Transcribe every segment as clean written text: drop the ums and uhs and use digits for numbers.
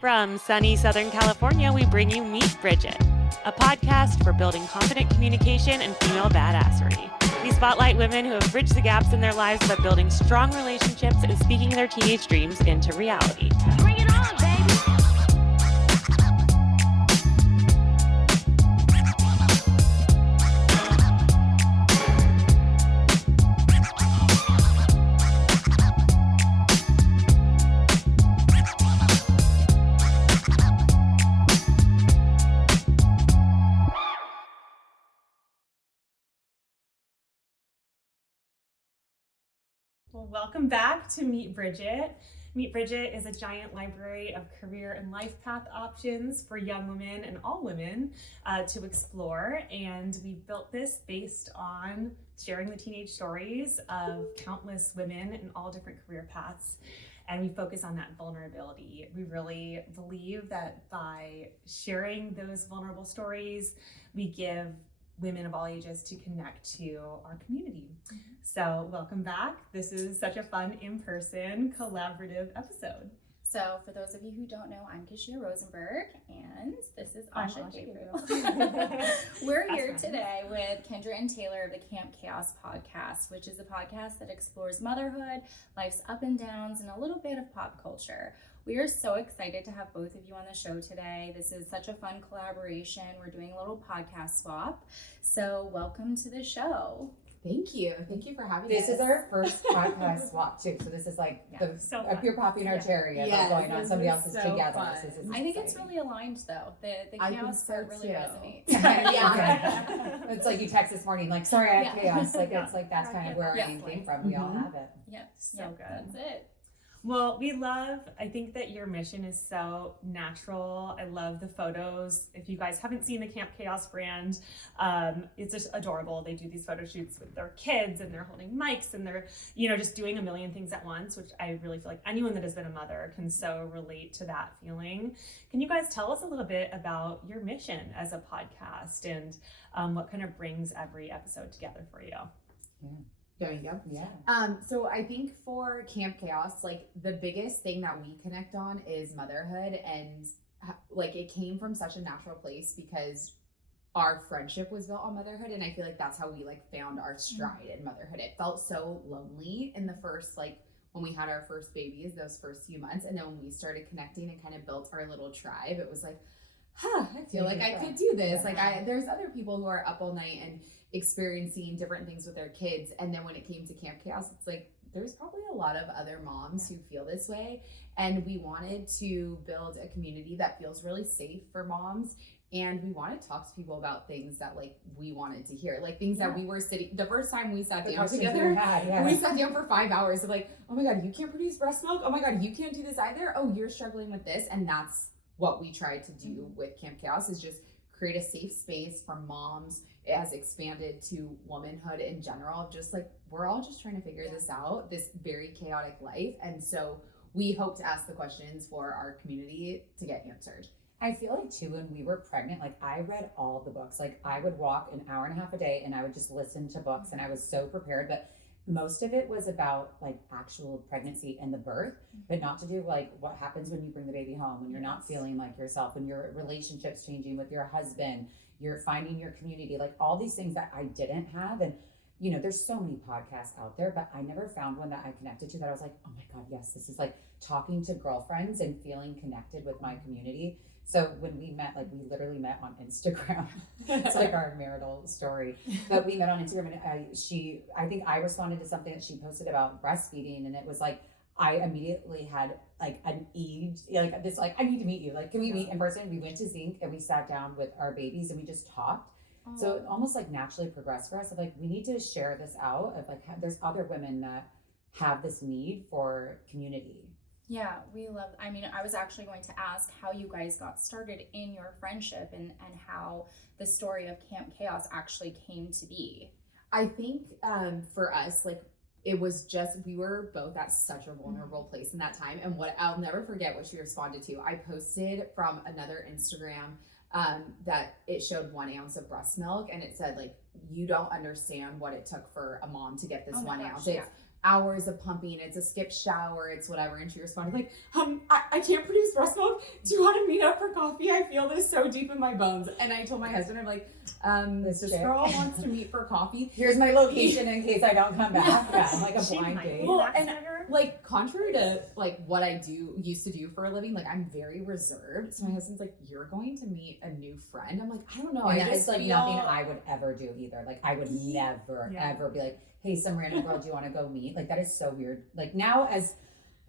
From sunny Southern California, we bring you Meet Bridget, a podcast for building confident communication and female badassery. We spotlight women who have bridged the gaps in their lives by building strong relationships and speaking their teenage dreams into reality. Bring it on, baby! Well, welcome back to Meet Bridget. Meet Bridget is a giant library of career and life path options for young women and all women to explore. And we built this based on sharing the teenage stories of countless women in all different career paths. And we focus on that vulnerability. We really believe that by sharing those vulnerable stories, we give women of all ages to connect to our community. So welcome back. This is such a fun in-person collaborative episode. So for those of you who don't know, I'm Kyndra Rosenberg and this is I'm Asha Asha Gabriel. We're here today with Kyndra and Taylor of the Camp Chaos podcast, which is a podcast that explores motherhood, life's up and downs, and a little bit of pop culture. We are so excited to have both of you on the show today. This is such a fun collaboration. We're doing a little podcast swap. So welcome to the show. Thank you. Thank you for having This us. is our first podcast swap too. So this is like if you're popping our cherry going on somebody else's so together. fun. So this is I think it's exciting. really aligned though. The I chaos think so part really too. resonates. Yeah. It's like you text this morning, like, sorry, I have chaos. Like it's like that's kind of where our Yeah. name came from. We all have it. Yep. So good. That's it. Well, I think that your mission is so natural. I love the photos. If you guys haven't seen the Camp Chaos brand, it's just adorable. They do these photo shoots with their kids and they're holding mics and they're, just doing a million things at once, which I really feel like anyone that has been a mother can so relate to that feeling. Can you guys tell us a little bit about your mission as a podcast and what kind of brings every episode together for you? There you go. Yeah. So I think for Camp Chaos, like the biggest thing that we connect on is motherhood, and like it came from such a natural place because our friendship was built on motherhood, and I feel like that's how we like found our stride in motherhood. It felt so lonely in the first when we had our first babies, those first few months, and then when we started connecting and kind of built our little tribe, it was like, I feel like I could do this. There's other people who are up all night and experiencing different things with their kids. And then when it came to Camp Chaos, it's like, there's probably a lot of other moms who feel this way. And we wanted to build a community that feels really safe for moms. And we want to talk to people about things that we wanted to hear, things that we were the first time we sat down together, we sat down for 5 hours of oh my God, you can't produce breast milk. Oh my God, you can't do this either. Oh, you're struggling with this. And that's what we tried to do with Camp Chaos, is just create a safe space for moms. It has expanded to womanhood in general, just we're all just trying to figure this out, this very chaotic life. And so we hope to ask the questions for our community to get answered. I feel like too, when we were pregnant, I read all the books. I would walk an hour and a half a day and I would just listen to books and I was so prepared. But most of it was about actual pregnancy and the birth, but not to do what happens when you bring the baby home, when you're not feeling like yourself, when your relationship's changing with your husband, you're finding your community, all these things that I didn't have. And there's so many podcasts out there, but I never found one that I connected to that I was like, oh my God, yes, this is talking to girlfriends and feeling connected with my community. So when we met, we literally met on Instagram. It's our marital story. But we met on Instagram and I think I responded to something that she posted about breastfeeding. And it was I immediately had an this, I need to meet you. Can we meet in person? We went to Zinc and we sat down with our babies and we just talked. Oh. So it almost naturally progressed for us of we need to share this out of there's other women that have this need for community. Yeah, I was actually going to ask how you guys got started in your friendship and how the story of Camp Chaos actually came to be. I think for us, it was just, we were both at such a vulnerable place in that time. And what I'll never forget what she responded to, I posted from another Instagram that it showed 1 ounce of breast milk. And it said you don't understand what it took for a mom to get this 1 ounce. Yeah. hours of pumping. It's a skip shower. It's whatever. And she responded like, I can't produce breast milk. Do you want to meet up for coffee? I feel this so deep in my bones. And I told my husband, I'm like, this girl wants to meet for coffee. Here's my location in case I don't come back. Yeah, I'm like a blind date. Well, and like contrary to like what I used to do for a living, like I'm very reserved. So my husband's like, you're going to meet a new friend. I'm like, I don't know. And I that just is like feel... nothing I would ever do either. Like I would never ever be like, hey, some random girl, do you want to go meet? Like that is so weird. Like now as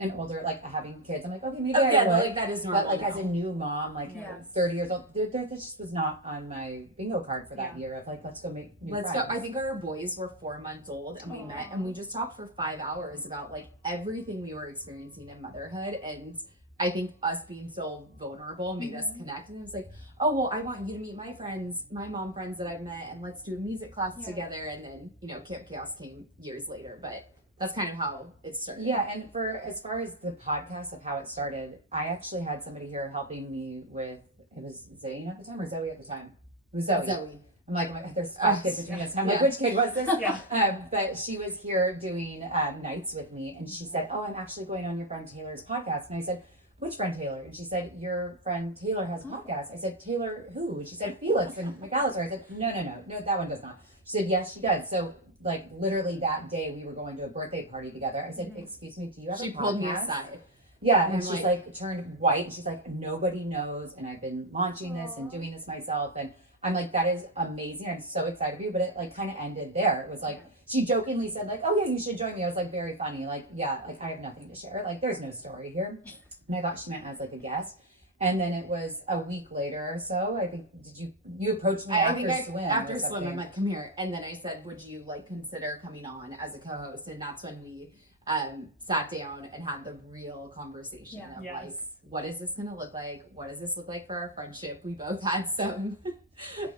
an older, like having kids, I'm like, okay, maybe I would. Like that is normal. But like as a new mom, like 30 years old, that just was not on my bingo card for that year of like, let's go make new friends. I think our boys were 4 months old and we met and we just talked for 5 hours about like everything we were experiencing in motherhood. And I think us being so vulnerable made us connect. And it was like, oh, well, I want you to meet my friends, my mom friends that I've met, and let's do a music class together. And then, Camp Chaos came years later, but that's kind of how it started. Yeah, and for as far as the podcast of how it started, I actually had somebody here helping me with, it was Zane at the time or Zoe at the time? It was Zoe. I'm like, there's 5 kids between us. And I'm like, which kid was this? But she was here doing nights with me, and she said, oh, I'm actually going on your friend Taylor's podcast. And I said, which friend Taylor? And she said, your friend Taylor has a podcast. I said, Taylor who? And she said, Felix and McAllister. I said, no, that one does not. She said, yes, she does. So like literally that day we were going to a birthday party together. I said, excuse me, do you have a podcast? She pulled me aside. Yeah, and she's like turned white and she's like, nobody knows, and I've been launching this and doing this myself. And I'm like, that is amazing. I'm so excited for you. But it like kind of ended there. It was like, she jokingly said like, oh yeah, you should join me. I was like, very funny. Like, yeah, like I have nothing to share. Like there's no story here. And I thought she meant as like a guest. And then it was a week later or so. I think, you approached me after swim? I'm like, come here. And then I said, would you like consider coming on as a co-host? And that's when we sat down and had the real conversation of like, what is this going to look like? What does this look like for our friendship? We both had some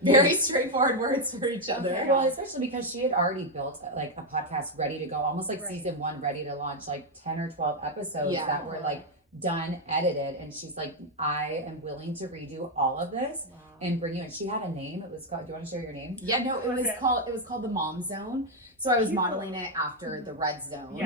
very straightforward words for each other. Well, especially because she had already built like a podcast ready to go, almost like season 1 ready to launch, like 10 or 12 episodes that were like done, edited, and she's like, I am willing to redo all of this and bring you in. She had a name. It was called, do you want to share your name? Yeah, no, it was called the Mom Zone. So I was modeling it after the Red Zone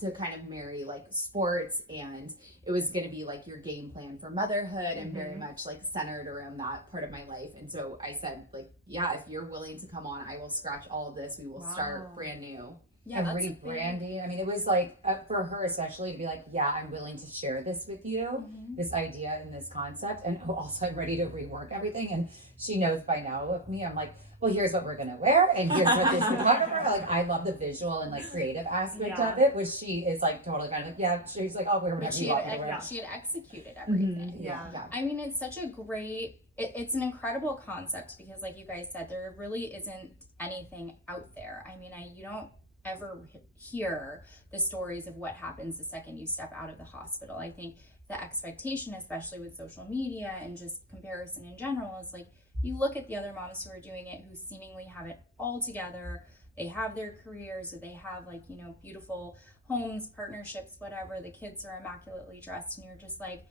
to kind of marry like sports, and it was going to be like your game plan for motherhood and very much like centered around that part of my life. And so I said like, yeah, if you're willing to come on, I will scratch all of this. We will start brand new. Yeah, rebranding. I mean, it was like for her especially to be like, yeah, I'm willing to share this with you, this idea and this concept, and also I'm ready to rework everything. And she knows by now with me, I'm like, well, here's what we're gonna wear, and here's what this photographer. Like, I love the visual and like creative aspect of it, which she is like totally kind of like, yeah. She's like, I'll wear whatever you want me to wear. She had executed everything. I mean, it's such a great. It's an incredible concept because, like you guys said, there really isn't anything out there. I mean, you don't ever hear the stories of what happens the second you step out of the hospital. I think the expectation, especially with social media and just comparison in general, is like you look at the other moms who are doing it, who seemingly have it all together. They have their careers, or they have like, beautiful homes, partnerships, whatever. The kids are immaculately dressed, and you're just like,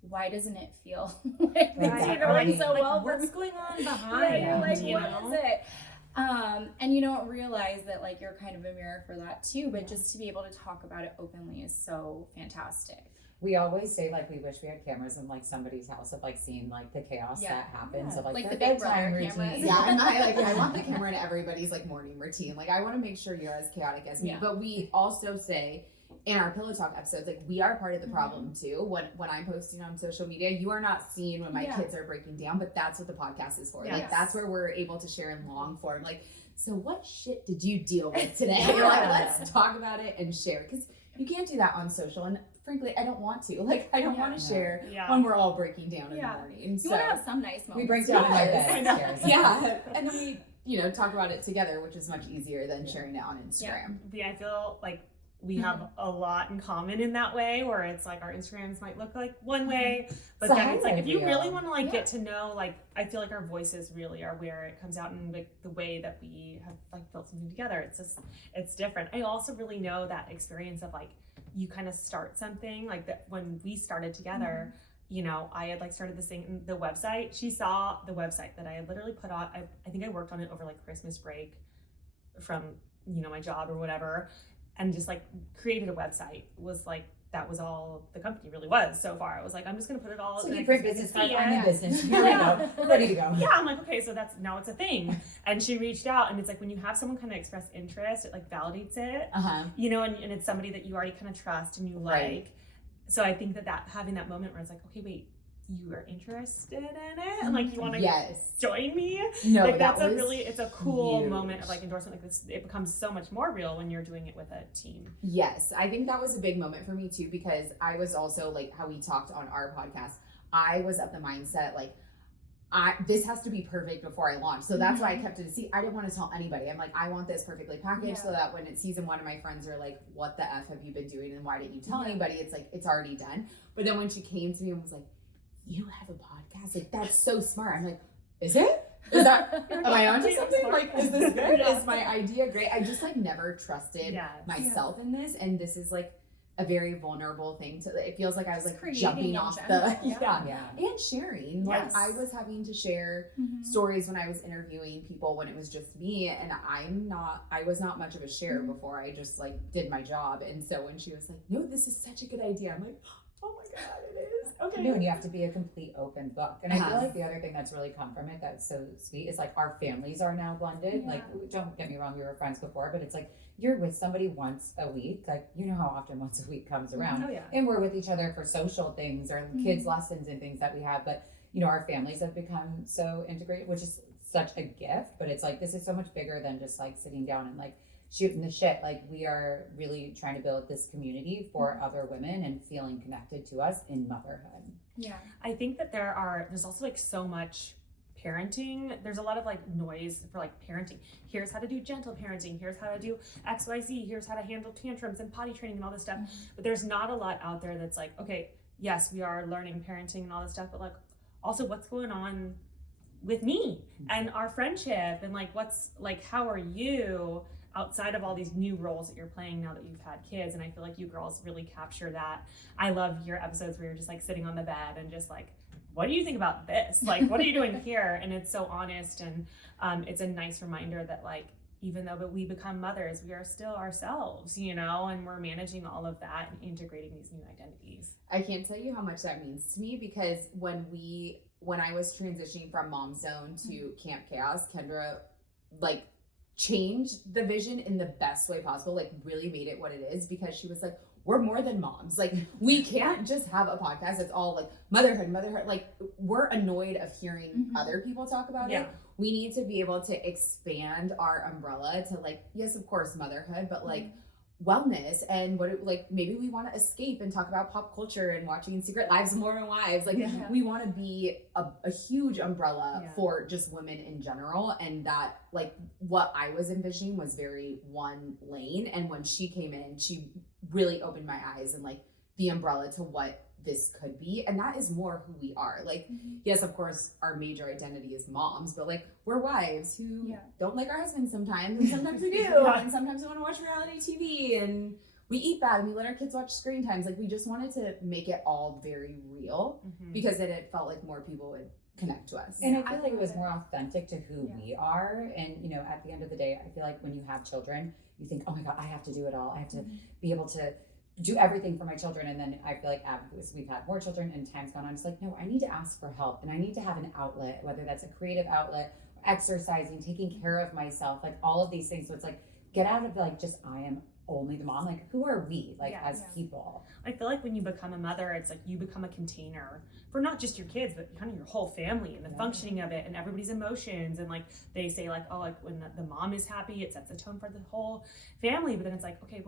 why doesn't it feel like things are going so well? What's going on behind? You're like, what is it? And you don't realize that like you're kind of a mirror for that too, but just to be able to talk about it openly is so fantastic. We always say like we wish we had cameras in like somebody's house of like seeing like the chaos that happens of like the Big Brother routine. cameras. Yeah, and I want the camera in everybody's like morning routine. Like I want to make sure you're as chaotic as me. But we also say in our Pillow Talk episodes, like we are part of the problem too. When I'm posting on social media, you are not seeing when my kids are breaking down, but that's what the podcast is for. Like that's where we're able to share in long form. Like, so what shit did you deal with today? Like, let's talk about it and share, because you can't do that on social. And frankly, I don't want to. Like, I don't want to share when we're all breaking down in the morning. You want to have some nice moments. We break down in my bed. And then we, talk about it together, which is much easier than sharing it on Instagram. Yeah, I feel like we have a lot in common in that way, where it's like our Instagrams might look like one way, but then it's like if you really want to like get to know, like I feel like our voices really are where it comes out in like the way that we have like built something together. It's different. I also really know that experience of like you kind of start something like that when we started together. I had like started this thing, the website. She saw the website that I had literally put on. I think I worked on it over like Christmas break from my job or whatever. and just like created a website. Was like, that was all the company really was so far. I was like, I'm just gonna put it all. So in you a print business cards, I'm in business. Here we go, ready to go. Yeah, I'm like, okay, so that's now it's a thing. And she reached out, and it's like when you have someone kind of express interest, it like validates it, you know, and it's somebody that you already kind of trust and you like. So I think that having that moment where it's like, okay, wait, you are interested in it, and like you want to join me. No, like that's it's a cool huge moment of like endorsement. Like this, it becomes so much more real when you're doing it with a team. Yes, I think that was a big moment for me too, because I was also like how we talked on our podcast. I was of the mindset like, this has to be perfect before I launch. So that's why I kept it a secret. I didn't want to tell anybody. I'm like, I want this perfectly packaged so that when it's season 1 and my friends are like, what the F have you been doing? And why didn't you tell anybody? It's like, it's already done. But then when she came to me and was like, you have a podcast? Like, that's so smart. I'm like, is it? Is that, am I onto something? Like, is this good? Is my idea great? I just like never trusted myself in this. And this is like a very vulnerable thing to, it feels like I was like jumping off the, and sharing. Like I was having to share stories when I was interviewing people when it was just me. And I was not much of a sharer before. I just like did my job. And so when she was like, no, this is such a good idea. I'm like, oh my God, it is. Okay. No, and you have to be a complete open book. And I feel like the other thing that's really come from it that's so sweet is like our families are now blended. Like, don't get me wrong, we were friends before, but it's like you're with somebody once a week. Like, you know how often once a week comes around. And we're with each other for social things or kids' lessons and things that we have. But, you know, our families have become so integrated, which is such a gift. But it's like, this is so much bigger than just like sitting down and like shooting the shit. Like, we are really trying to build this community for other women and feeling connected to us in motherhood. Yeah, I think that there's also like so much parenting. There's a lot of like noise for like parenting. Here's how to do gentle parenting. Here's how to do XYZ. Here's how to handle tantrums and potty training and all this stuff. But there's not a lot out there that's like, okay, yes, we are learning parenting and all this stuff, but like also what's going on with me and our friendship and like what's like, how are you outside of all these new roles that you're playing now that you've had kids. And I feel like you girls really capture that. I love your episodes where you're just like sitting on the bed and just like, what do you think about this? Like, what are you doing here? And it's so honest. And it's a nice reminder that like, even though we become mothers, we are still ourselves, you know, and we're managing all of that and integrating these new identities. I can't tell you how much that means to me, because when I was transitioning from Mom Zone to Camp Chaos, Kyndra like changed the vision in the best way possible, like really made it what it is, because she was like, we're more than moms. Like, we can't just have a podcast that's all like motherhood. Like, we're annoyed of hearing other people talk about it. We need to be able to expand our umbrella to like, yes, of course, motherhood, but like wellness and maybe we want to escape and talk about pop culture and watching Secret Lives of Mormon Wives. Like, we want to be a huge umbrella for just women in general. And that, like, what I was envisioning was very one lane. And when she came in, she really opened my eyes and like the umbrella to what this could be. And that is more who we are. Like, yes, of course, our major identity is moms, but like, we're wives who don't like our husbands sometimes, and sometimes we do, and sometimes we want to watch reality TV, and we eat bad, and we let our kids watch screen times. Like, we just wanted to make it all very real, because then it felt like more people would connect to us. And I feel like it was more authentic to who we are. And, you know, at the end of the day, I feel like when you have children, you think, oh my God, I have to do it all. I have to be able to do everything for my children. And then I feel like as we've had more children and time's gone on, it's like, no, I need to ask for help, and I need to have an outlet, whether that's a creative outlet, exercising, taking care of myself, like all of these things. So it's like, get out of like, just, I am only the mom. Like, who are we as people? I feel like when you become a mother, it's like you become a container for not just your kids, but kind of your whole family and the functioning of it and everybody's emotions. And like, they say like, oh, like when the mom is happy, it sets a tone for the whole family. But then it's like, okay,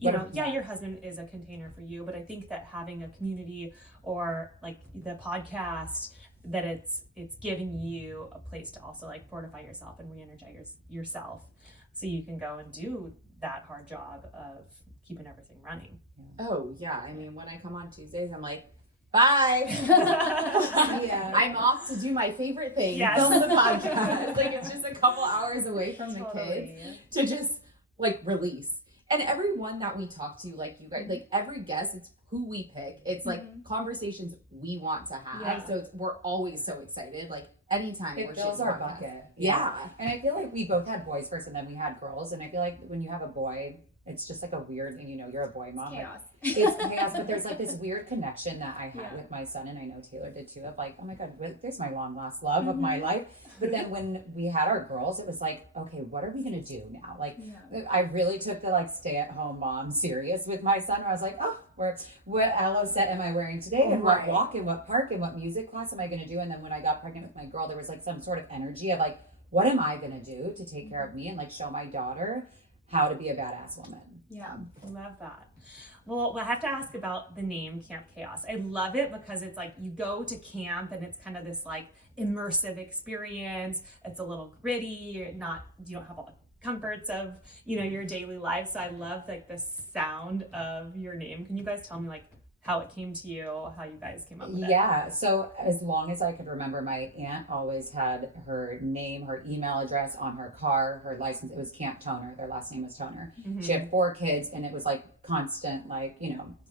your husband is a container for you, but I think that having a community or like the podcast, that it's giving you a place to also like fortify yourself and re-energize yourself, so you can go and do that hard job of keeping everything running. Oh yeah, I mean, when I come on Tuesdays, I'm like, bye. I'm off to do my favorite thing, film the podcast. Like, it's just a couple hours away from the kids to just like release. And everyone that we talk to, like you guys, like every guest, it's who we pick. It's like conversations we want to have. So we're always so excited. Like, anytime it fills our bucket. And I feel like we both had boys first, and then we had girls. And I feel like when you have a boy, it's just like a weird, and you're a boy mom. Chaos. It's chaos, but there's like this weird connection that I had Yeah. with my son, and I know Taylor did too, of like, oh my God, there's my long lost love of my life. But then when we had our girls, it was like, okay, what are we gonna do now? Like, I really took the like stay at home mom serious with my son, where I was like, oh, what aloe set am I wearing today, and what walk and what park and what music class am I gonna do? And then when I got pregnant with my girl, there was like some sort of energy of like, what am I gonna do to take care of me and like show my daughter how to be a badass woman? Yeah. Love that. Well, I have to ask about the name Camp Chaos. I love it because it's like you go to camp and it's kind of this like immersive experience. It's a little gritty. You don't have all the comforts of, your daily life. So I love like the sound of your name. Can you guys tell me like how it came to you, how you guys came up with it? Yeah. So as long as I could remember, my aunt always had her name, her email address on her car, her license. It was Camp Toner. Their last name was Toner. Mm-hmm. She had 4 kids, and it was like constant, like,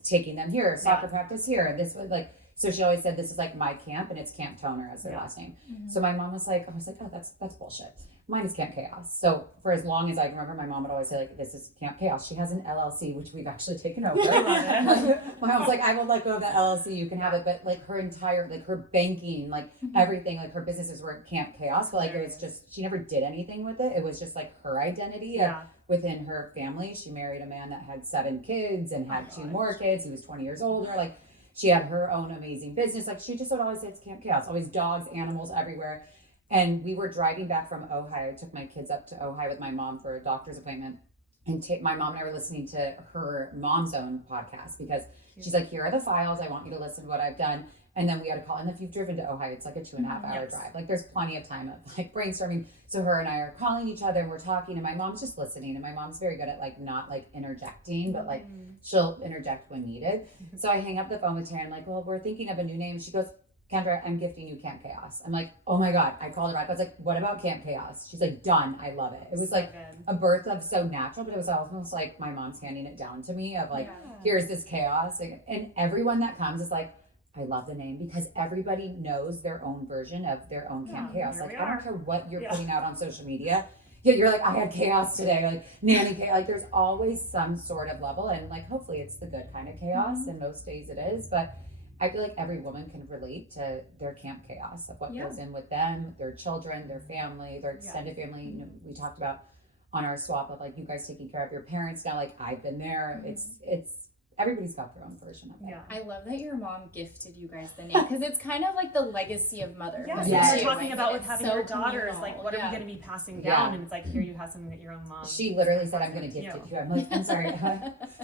taking them here, soccer practice here. This was like, so she always said, this is like my camp, and it's Camp Toner as their last name. Mm-hmm. So my mom was like, oh, that's bullshit. Mine is Camp Chaos. So for as long as I can remember, my mom would always say, like, this is Camp Chaos. She has an LLC, which we've actually taken over. My mom was like, I will let go of that LLC. You can have it. But like her entire, like her banking, like everything, like her businesses were Camp Chaos. But like it was just, she never did anything with it. It was just like her identity within her family. She married a man that had 7 kids and had 2 more kids. He was 20 years older. Like she had her own amazing business. Like she just would always say it's Camp Chaos. Always dogs, animals everywhere. And we were driving back from Ohio. I took my kids up to Ohio with my mom for a doctor's appointment. And my mom and I were listening to her mom's own podcast because she's like, here are the files. I want you to listen to what I've done. And then we had a call. And if you've driven to Ohio, it's like a 2.5 hour drive. Like there's plenty of time of like brainstorming. So her and I are calling each other and we're talking, and my mom's just listening. And my mom's very good at like not like interjecting, but like she'll interject when needed. So I hang up the phone with her and I'm like, well, we're thinking of a new name. And she goes, Kyndra, I'm gifting you Camp Chaos. I'm like, oh my God. I called her back. I was like, what about Camp Chaos? She's like, done. I love it. It was like a birth of so natural, but it was almost like my mom's handing it down to me of like, here's this chaos. And everyone that comes is like, I love the name because everybody knows their own version of their own Camp Chaos. Like, I don't care what you're putting out on social media. Yeah, you're like, I had chaos today, like nanny chaos. Like there's always some sort of level, and like hopefully it's the good kind of chaos, and most days it is, but I feel like every woman can relate to their Camp Chaos of what goes in with them, their children, their family, their extended family. We talked about on our swap of like you guys taking care of your parents now. Like I've been there. It's everybody's got their own version of it. Yeah, I love that your mom gifted you guys the name because it's kind of like the legacy of motherhood. Yeah, we're talking about with having your daughters, like what are we going to be passing down? And it's like here you have something that your own mom. She literally said, "I'm going to gift it to you." I'm like, I'm sorry.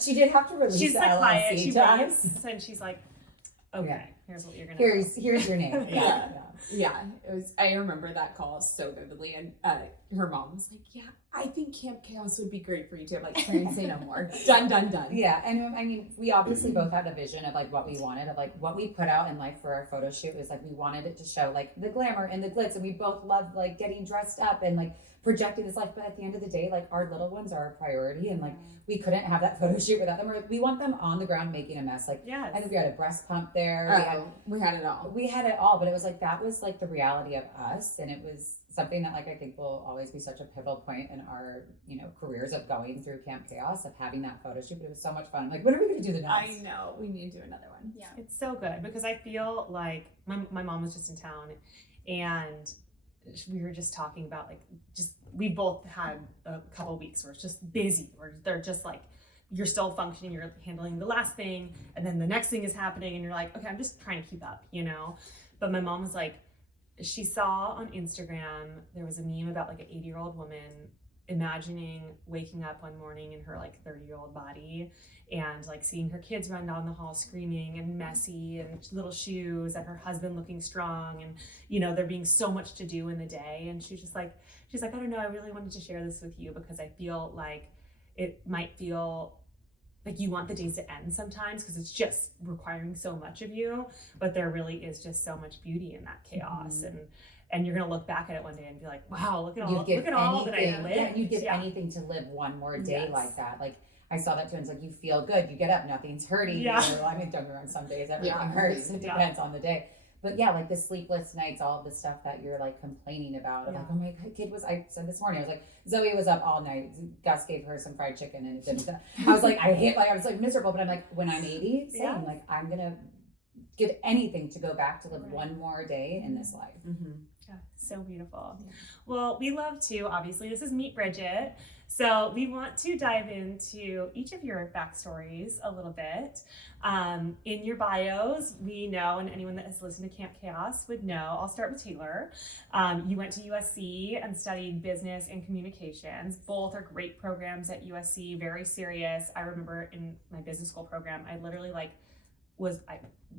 She did have to release the LLC quiet. She times. waits, and she's like, okay, here's what you're gonna. Here's your name. Yeah, it was. I remember that call so vividly, and her mom was like, "Yeah, I think Camp Chaos would be great for you too." I'm like, trying to say no more. Done. Yeah, and I mean, we obviously both had a vision of like what we wanted, of like what we put out in life for our photo shoot was like we wanted it to show like the glamour and the glitz, and we both loved like getting dressed up and like projecting this life. But at the end of the day, like our little ones are our priority, and like we couldn't have that photo shoot without them. We want them on the ground making a mess. Like I think we had a breast pump there. We had it all. We had it all, but it was like that was like the reality of us, and it was something that like I think will always be such a pivotal point in our careers of going through Camp Chaos, of having that photo shoot. But it was so much fun. I'm like, what are we gonna do the next? I know we need to do another one. Yeah, it's so good because I feel like my mom was just in town, and we were just talking about like we both had a couple weeks where it's just busy, where they're just like you're still functioning, you're handling the last thing, and then the next thing is happening, and you're like, okay, I'm just trying to keep up, But my mom was like, she saw on Instagram there was a meme about like an 80-year-old woman imagining waking up one morning in her like 30-year-old body and like seeing her kids run down the hall screaming and messy and little shoes, and her husband looking strong, and there being so much to do in the day. And she's like, I don't know, I really wanted to share this with you because I feel like it might feel like you want the days to end sometimes because it's just requiring so much of you, but there really is just so much beauty in that chaos. And you're gonna look back at it one day and be like, wow, look at all that I lived. Yeah, you'd give anything to live one more day like that. Like I saw that too, and it's like you feel good, you get up, nothing's hurting. I mean, don't get me wrong, some days everything hurts. It depends on the day. But yeah, like the sleepless nights, all of the stuff that you're like complaining about. Yeah. Like, oh my kid was, I said this morning, I was like, Zoe was up all night. Gus gave her some fried chicken and it didn't. I was like, I was like miserable, but I'm like, when I'm 80, same. Yeah. Like, I'm going to give anything to go back to live one more day in this life. Yeah, so beautiful. Well, we love to, obviously, this is Meet Bridget. So we want to dive into each of your backstories a little bit. In your bios, we know, and anyone that has listened to Camp Chaos would know, I'll start with Taylor. You went to USC and studied business and communications. Both are great programs at USC, very serious. I remember in my business school program, I literally I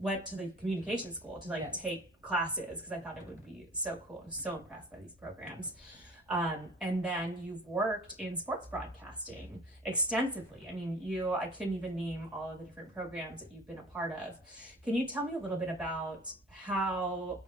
went to the communication school to take classes because I thought it would be so cool. I was so impressed by these programs. And then you've worked in sports broadcasting extensively. I mean, I couldn't even name all of the different programs that you've been a part of. Can you tell me a little bit about how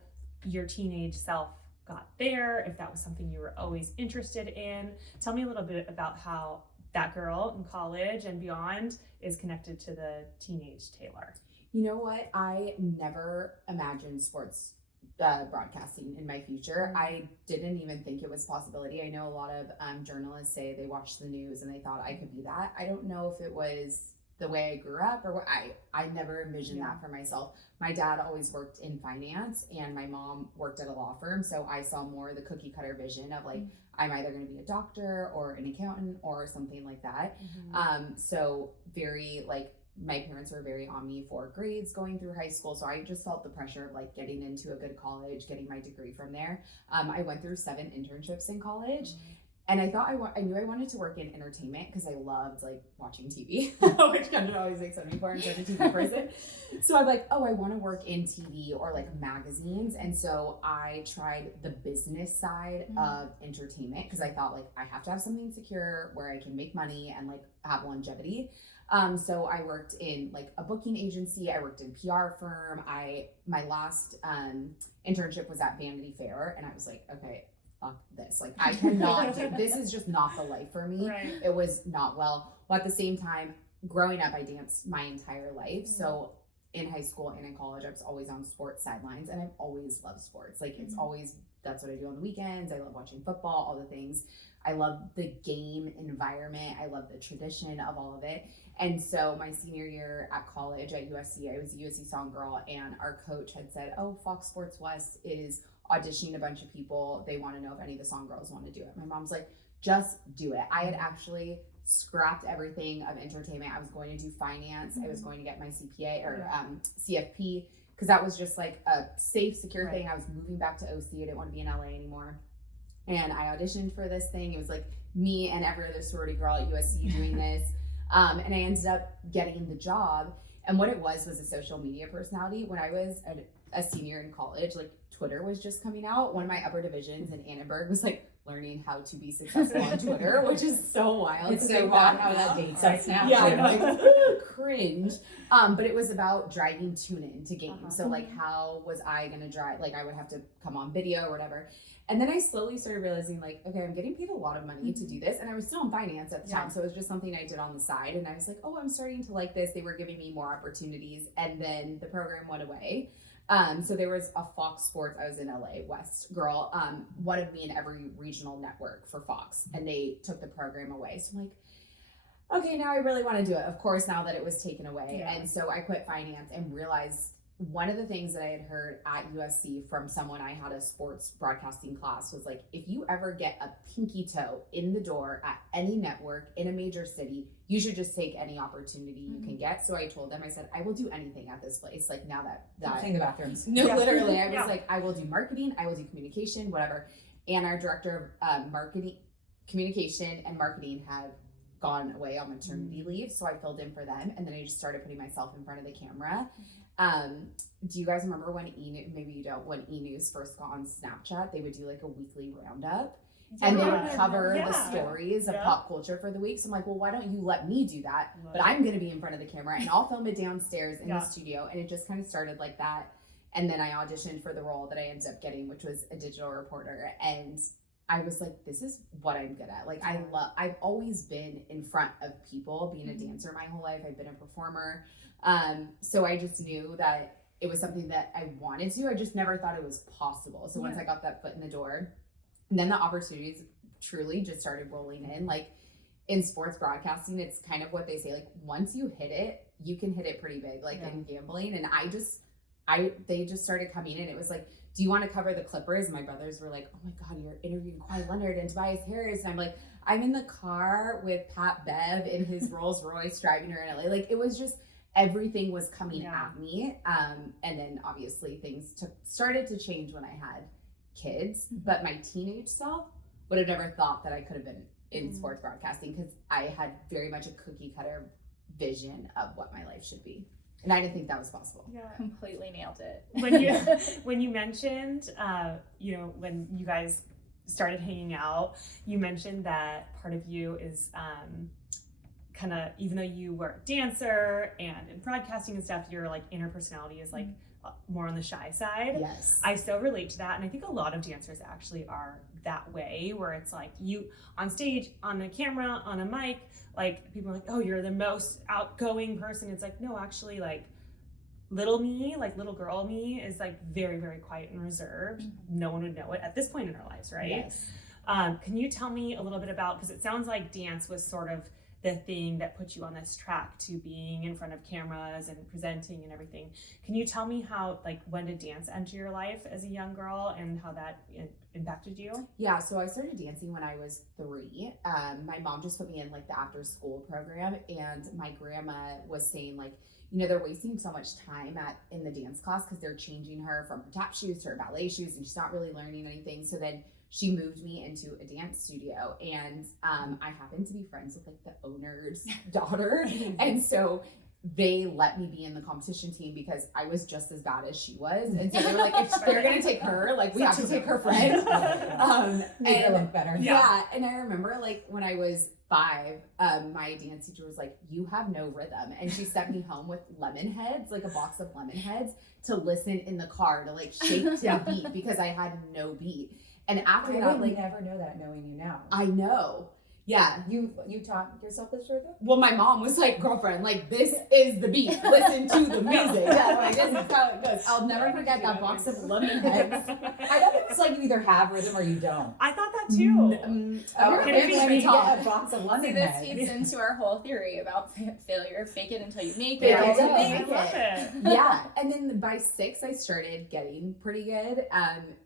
your teenage self got there, if that was something you were always interested in? Tell me a little bit about how that girl in college and beyond is connected to the teenage Taylor. You know what? I never imagined sports broadcasting in my future. I didn't even think it was a possibility. I know a lot of journalists say they watch the news and they thought I could be that. I don't know if it was the way I grew up or what. I never envisioned that for myself. My dad always worked in finance and my mom worked at a law firm. So I saw more the cookie cutter vision of I'm either going to be a doctor or an accountant or something like that. So very my parents were very on me for grades going through high school. So I just felt the pressure of getting into a good college, getting my degree from there. I went through 7 internships in college. And I thought I knew I wanted to work in entertainment because I loved watching TV, which Kyndra always makes fun of me for. I'm such a TV person. So I'm like, oh, I want to work in TV or magazines. And so I tried the business side of entertainment because I thought I have to have something secure where I can make money and have longevity. So I worked in a booking agency. I worked in PR firm. My last internship was at Vanity Fair, and I was like, okay, fuck this. I cannot do this. Is just not the life for me. Right. It was not well. At the same time, growing up, I danced my entire life. So in high school and in college, I was always on sports sidelines, and I've always loved sports. It's always, that's what I do on the weekends. I love watching football, all the things. I love the game environment. I love the tradition of all of it. And so my senior year at college at USC, I was a USC song girl, and our coach had said, oh, Fox Sports West is auditioning a bunch of people. They want to know if any of the song girls want to do it. My mom's like, just do it. I had actually scrapped everything of entertainment. I was going to do finance. I was going to get my CPA or CFP because that was just a safe, secure thing. I was moving back to OC. I didn't want to be in LA anymore. And I auditioned for this thing. It was me and every other sorority girl at USC doing this. And I ended up getting the job. And what it was a social media personality. When I was a senior in college, Twitter was just coming out. One of my upper divisions in Annenberg was learning how to be successful on Twitter, which is so wild. It's so wild how that dates us now. Yeah, I'm ooh, cringe. But it was about driving tune-in to games. So how was I going to drive? I would have to come on video or whatever. And then I slowly started realizing okay, I'm getting paid a lot of money to do this. And I was still in finance at the time. So it was just something I did on the side. And I was like, oh, I'm starting to like this. They were giving me more opportunities. And then the program went away. So there was a Fox Sports. I was in LA West girl, wanted me in every regional network for Fox, and they took the program away. So I'm like, okay, now I really want to do it. Of course, now that it was taken away. And so I quit finance and realized one of the things that I had heard at USC from someone I had a sports broadcasting class was if you ever get a pinky toe in the door at any network in a major city, you should just take any opportunity you can get. So I told them, I said, I will do anything at this place. Now that Clean the bathrooms. No, literally, I was I will do marketing, I will do communication, whatever. And our director of communication and marketing had gone away on maternity leave. So I filled in for them. And then I just started putting myself in front of the camera. Do you guys remember when maybe you don't, when E-News first got on Snapchat, they would do a weekly roundup and they would cover the stories of pop culture for the week. So I'm like, well, why don't you let me do that? But I'm going to be in front of the camera and I'll film it downstairs in the studio. And it just kind of started like that. And then I auditioned for the role that I ended up getting, which was a digital reporter. And I was like, this is what I'm good at. I've always been in front of people, being a dancer my whole life. I've been a performer. So I just knew that it was something that I wanted to. I just never thought it was possible. So once I got that foot in the door, and then the opportunities truly just started rolling in. Like in sports broadcasting, it's kind of what they say, like once you hit it, you can hit it pretty big, like in gambling. And they just started coming in. It was like, do you want to cover the Clippers? And my brothers were like, oh my God, you're interviewing Kawhi Leonard and Tobias Harris. And I'm like, I'm in the car with Pat Bev in his Rolls Royce driving her in LA. Like it was just, everything was coming at me. And then obviously things started to change when I had kids, but my teenage self would have never thought that I could have been in sports broadcasting, because I had very much a cookie cutter vision of what my life should be. And I didn't think that was possible. Yeah, completely nailed it. When you mentioned, when you guys started hanging out, you mentioned that part of you is kind of, even though you were a dancer and in broadcasting and stuff, your like inner personality is like more on the shy side. Yes. I so relate to that. And I think a lot of dancers actually are that way, where it's like you on stage, on the camera, on a mic, like people are like, oh, you're the most outgoing person. It's like, no, actually, like little me, like little girl me is like very, very quiet and reserved. No one would know it at this point in our lives, right? Yes. Can you tell me a little bit about, because it sounds like dance was sort of the thing that put you on this track to being in front of cameras and presenting and everything. Can you tell me how, like, when did dance enter your life as a young girl and how that impacted you? Yeah, so I started dancing when I was 3. My mom just put me in like the after school program, and my grandma was saying like, they're wasting so much time in the dance class because they're changing her from her tap shoes to her ballet shoes, and she's not really learning anything. So then she moved me into a dance studio, and I happened to be friends with like the owner's daughter. And so they let me be in the competition team because I was just as bad as she was. And so they were like, if they're going to take her, like we have to take her friend. Make her look better. Yeah. And I remember like when I was 5, my dance teacher was like, you have no rhythm. And she sent me home with lemon heads, like a box of lemon heads, to listen in the car to like shake to the beat because I had no beat. And after that, I would like, never know that knowing you now. I know. Yeah. You taught yourself this rhythm? Well, my mom was like, girlfriend, like, this is the beat. Listen to the music. Yeah, like, this is how it goes. I'll never forget that box of lemon heads. I know it's like you either have rhythm or you don't. I thought that too. Let me get a box of lemon See, this heads. feeds into our whole theory about failure. Fake it until you make Fake it. it till you I make love it. Yeah. And then by 6, I started getting pretty good.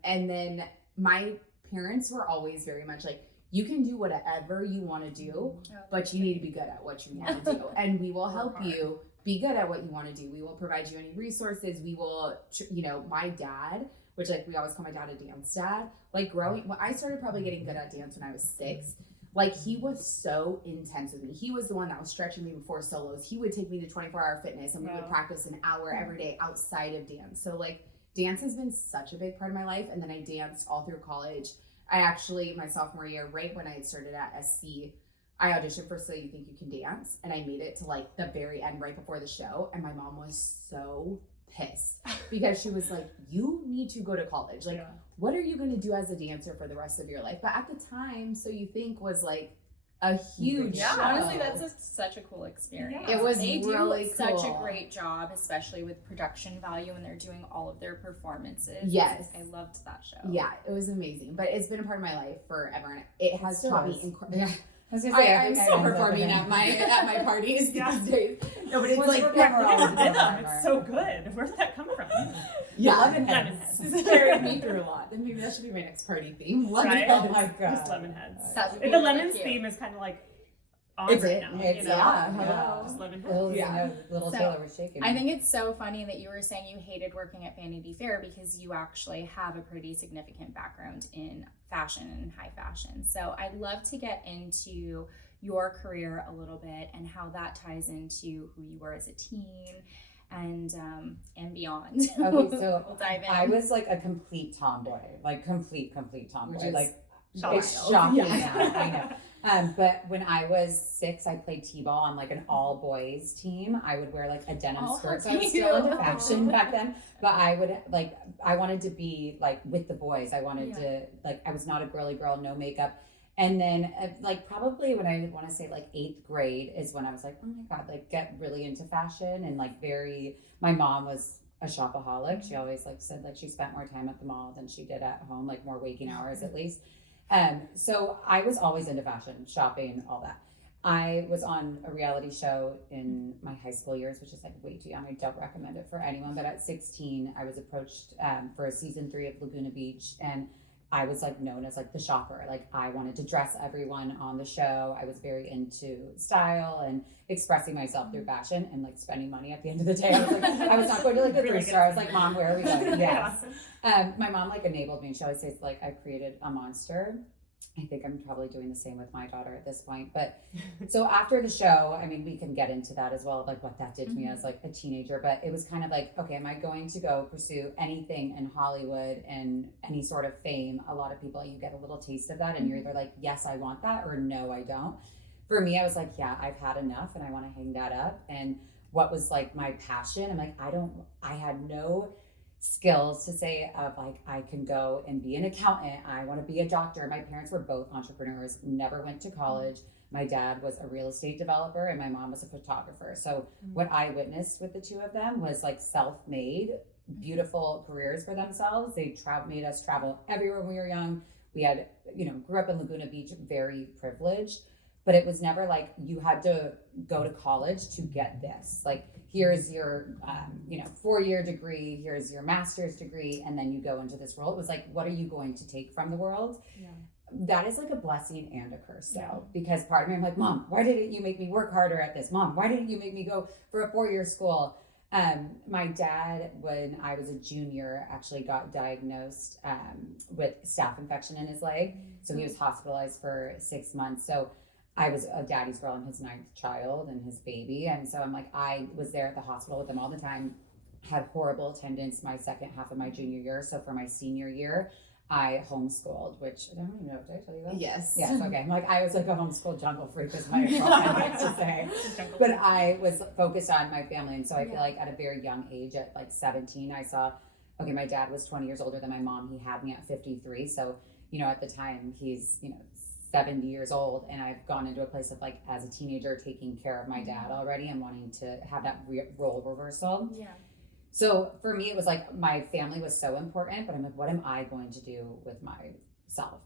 And then my parents were always very much like, you can do whatever you want to do, but you need to be good at what you want to do. And we will help you be good at what you want to do. We will provide you any resources. We will, my dad, which like we always call my dad a dance dad, like I started probably getting good at dance when I was 6. Like he was so intense with me. He was the one that was stretching me before solos. He would take me to 24-hour fitness and we would practice an hour every day outside of dance. So like dance has been such a big part of my life. And then I danced all through college. I actually, my sophomore year, right when I had started at SC, I auditioned for So You Think You Can Dance, and I made it to like the very end right before the show, and my mom was so pissed because she was like, you need to go to college. Like, what are you going to do as a dancer for the rest of your life? But at the time, So You Think was like a huge show. Honestly, that's such a cool experience. It was they really do cool. such a great job, especially with production value when they're doing all of their performances. Yes. I loved that show. Yeah, it was amazing. But it's been a part of my life forever, and it has taught me incredible. I'm still performing at my parties these days. No, but it's like It's so good. Where did that come from? Yeah, lemon heads. It's carried me through a lot. And maybe that should be my next party theme. Lemon Right? heads. Oh my god. Just lemon heads. That would be The really lemons cute. theme is kind of like on It's right it. now. It's Yeah. Just lemon Little, heads. little So, Taylor was shaking. I think it's so funny that you were saying you hated working at Vanity Fair because you actually have a pretty significant background in fashion and high fashion. So I'd love to get into your career a little bit and how that ties into who you were as a teen and beyond. Okay, so we'll dive in. I was like a complete tomboy, like complete tomboy. Which is Like shocking. it's shocking Yeah. now, I know. But when I was 6, I played t-ball on like an all boys team. I would wear like a denim Oh, skirt. So how I was still into cute. fashion back then. But I would like, I wanted to be like with the boys. I wanted to like, I was not a girly girl, no makeup. And then like probably when I want to say like 8th grade is when I was like, oh my God, like get really into fashion and like my mom was a shopaholic. She always like said like she spent more time at the mall than she did at home, like more waking hours at least. So I was always into fashion, shopping, all that. I was on a reality show in my high school years, which is like way too young. I don't recommend it for anyone. But at 16, I was approached for season 3 of Laguna Beach, and I was like known as like the shopper. Like I wanted to dress everyone on the show. I was very into style and expressing myself through fashion and like spending money at the end of the day. I was like, I was not going to like the Really 3-star. I was like, Mom, where are we going? Yes. Yeah. My mom like enabled me. She always says like I created a monster. I think I'm probably doing the same with my daughter at this point. But so after the show, I mean, we can get into that as well, like what that did to me as like a teenager. But it was kind of like, okay, am I going to go pursue anything in Hollywood and any sort of fame? A lot of people, you get a little taste of that and you're either like, yes, I want that, or no, I don't. For me, I was like, yeah, I've had enough and I want to hang that up. And what was like my passion, I'm like, I had no skills to say of like I can go and be an accountant, I want to be a doctor. My parents were both entrepreneurs, never went to college. My dad was a real estate developer and my mom was a photographer. So what I witnessed with the two of them was like self-made, beautiful careers for themselves. They made us travel everywhere when we were young. We had, grew up in Laguna Beach, very privileged, but it was never like you had to go to college to get this. Like, here's your, 4-year degree, here's your master's degree, and then you go into this role. It was like, what are you going to take from the world? Yeah. That is like a blessing and a curse, though, because part of me, I'm like, Mom, why didn't you make me work harder at this? Mom, why didn't you make me go for a 4-year school? My dad, when I was a junior, actually got diagnosed with staph infection in his leg. So he was hospitalized for 6 months. So I was a daddy's girl and his 9th child and his baby. And so I'm like, I was there at the hospital with them all the time, had horrible attendance my second half of my junior year. So for my senior year, I homeschooled, which I don't even know, did I tell you that? Yes. Yes, okay. I'm like, I was like a homeschool jungle freak, as my girlfriend likes to say. But I was focused on my family. And so I feel like at a very young age, at like 17, I saw, okay, my dad was 20 years older than my mom. He had me at 53. So, at the time he's, 70 years old, and I've gone into a place of like, as a teenager, taking care of my dad already and wanting to have that role reversal. Yeah. So for me, it was like my family was so important, but I'm like, what am I going to do with myself?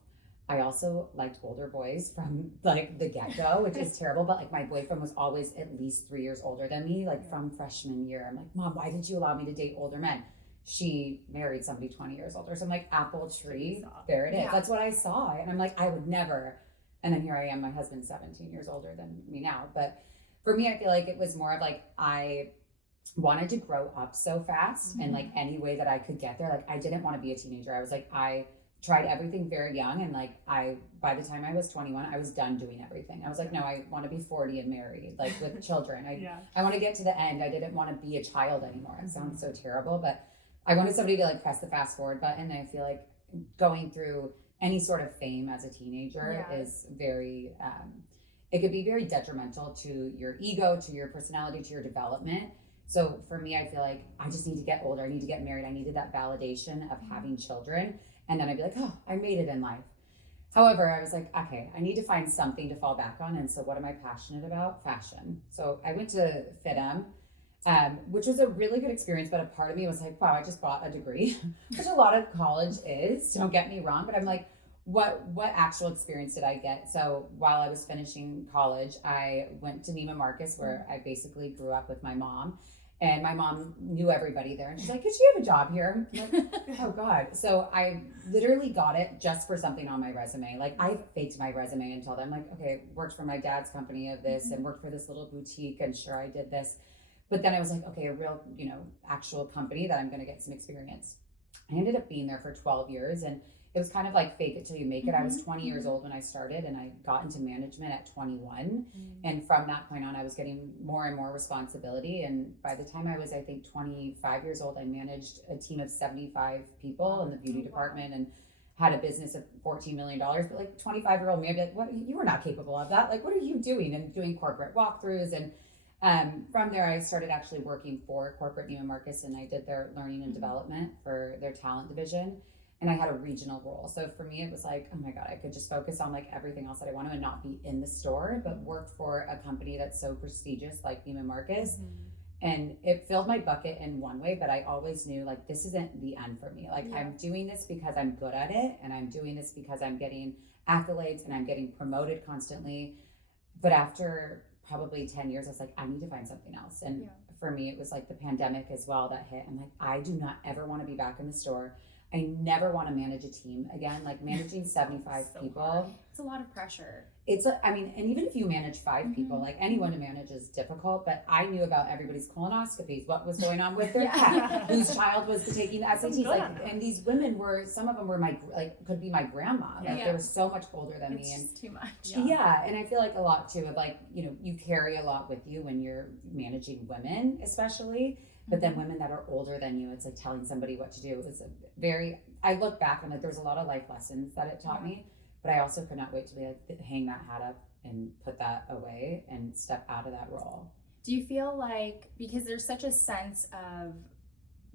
I also liked older boys from like the get-go, which is terrible, but like my boyfriend was always at least 3 years older than me, like from freshman year. I'm like, Mom, why did you allow me to date older men? She married somebody 20 years older. So I'm like, apple tree, there it is. Yeah. That's what I saw. And I'm like, I would never. And then here I am, my husband's 17 years older than me now. But for me, I feel like it was more of like, I wanted to grow up so fast and like any way that I could get there. Like I didn't want to be a teenager. I was like, I tried everything very young. And like, by the time I was 21, I was done doing everything. I was like, no, I want to be 40 and married, like with children. I want to get to the end. I didn't want to be a child anymore. It sounds so terrible, but I wanted somebody to like press the fast forward button. I feel like going through any sort of fame as a teenager is very, it could be very detrimental to your ego, to your personality, to your development. So for me, I feel like I just need to get older. I need to get married. I needed that validation of having children. And then I'd be like, oh, I made it in life. However, I was like, okay, I need to find something to fall back on. And so what am I passionate about? Fashion. So I went to FITM, which was a really good experience. But a part of me was like, wow, I just bought a degree, which a lot of college is, don't get me wrong. But I'm like, what actual experience did I get? So while I was finishing college, I went to Neiman Marcus, where I basically grew up with my mom. And my mom knew everybody there. And she's like, could you have a job here? I'm like, oh God. So I literally got it just for something on my resume. Like I faked my resume until then. I'm like, okay, worked for my dad's company of this and worked for this little boutique. And sure, I did this. But then I was like, okay, a real, actual company that I'm going to get some experience. I ended up being there for 12 years. And it was kind of like fake it till you make it. I was 20 years old when I started, and I got into management at 21. And from that point on, I was getting more and more responsibility. And by the time I was, I think, 25 years old, I managed a team of 75 people in the beauty department and had a business of $14 million. But like 25-year-old me, I'd be like, what? You were not capable of that. Like, what are you doing? And doing corporate walkthroughs. And from there, I started actually working for corporate Neiman Marcus, and I did their learning and development for their talent division. And I had a regional role. So for me, it was like, oh my God, I could just focus on like everything else that I want to and not be in the store, but work for a company that's so prestigious like Neiman Marcus. And it filled my bucket in one way, but I always knew like this isn't the end for me. Like I'm doing this because I'm good at it, and I'm doing this because I'm getting accolades and I'm getting promoted constantly. But after probably 10 years, I was like, I need to find something else. And for me, it was like the pandemic as well that hit. I'm like, I do not ever want to be back in the store. I never want to manage a team again. Like managing 75 people. Hard. It's a lot of pressure. I mean, and even if you manage 5 people, like anyone to manage is difficult, but I knew about everybody's colonoscopies, what was going on with their cat, whose child was taking the SATs. Like, and these women some of them were could be my grandma. Like they were so much older than me. And just too much. Yeah. And I feel like a lot too of like, you carry a lot with you when you're managing women, especially. But then women that are older than you, it's like telling somebody what to do. It's I look back and like there's a lot of life lessons that it taught me, but I also could not wait to be like, hang that hat up and put that away and step out of that role. Do you feel like, because there's such a sense of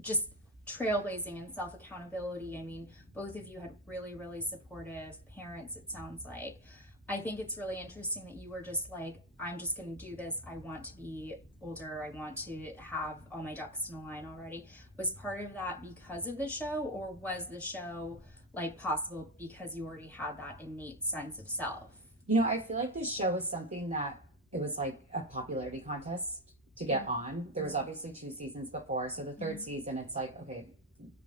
just trailblazing and self-accountability, I mean, both of you had really, really supportive parents, it sounds like. I think it's really interesting that you were just like, I'm just going to do this. I want to be older. I want to have all my ducks in a line already. Was part of that because of the show, or was the show like possible because you already had that innate sense of self? I feel like this show was something that it was like a popularity contest to get on. There was obviously 2 seasons before. So the 3rd season, it's like, okay,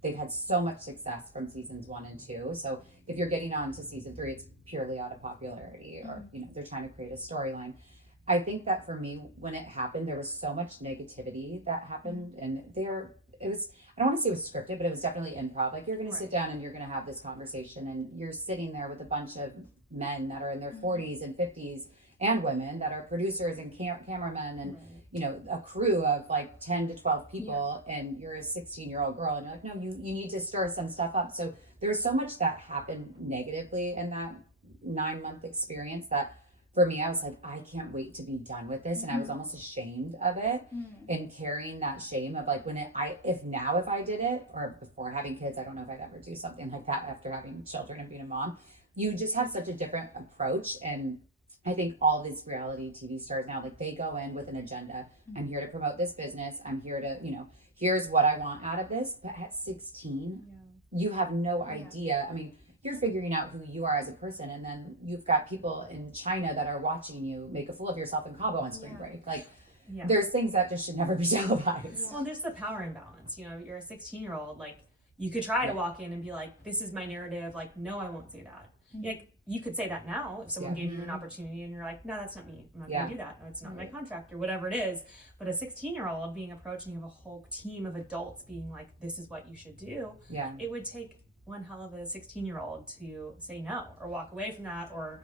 they've had so much success from seasons 1 and 2. So if you're getting on to season 3, it's purely out of popularity, or they're trying to create a storyline. I think that for me, when it happened, there was so much negativity that happened, and it was, I don't want to say it was scripted, but it was definitely improv. Like you're going to sit down and you're going to have this conversation, and you're sitting there with a bunch of men that are in their 40s and 50s, and women that are producers and cameramen and a crew of like 10 to 12 people, and you're a 16-year-old girl, and you're like, no, you need to stir some stuff up. So there's so much that happened negatively in that 9-month experience that for me, I was like, I can't wait to be done with this. And I was almost ashamed of it, and carrying that shame of like, if I did it, or before having kids, I don't know if I'd ever do something like that after having children and being a mom. You just have such a different approach. And I think all these reality TV stars now, like they go in with an agenda. I'm here to promote this business. I'm here to, here's what I want out of this. But at 16, you have no idea. I mean, you're figuring out who you are as a person. And then you've got people in China that are watching you make a fool of yourself in Cabo on spring break. Like there's things that just should never be televised. Well, there's the power imbalance. You're a 16-year-old, like you could try to walk in and be like, this is my narrative. Like, no, I won't say that. Like you could say that now if someone gave you an opportunity and you're like, no, that's not me. I'm not going to do that. No, it's not my contract or whatever it is. But a 16-year-old being approached and you have a whole team of adults being like, this is what you should do. Yeah. It would take one hell of a 16-year-old to say no or walk away from that, or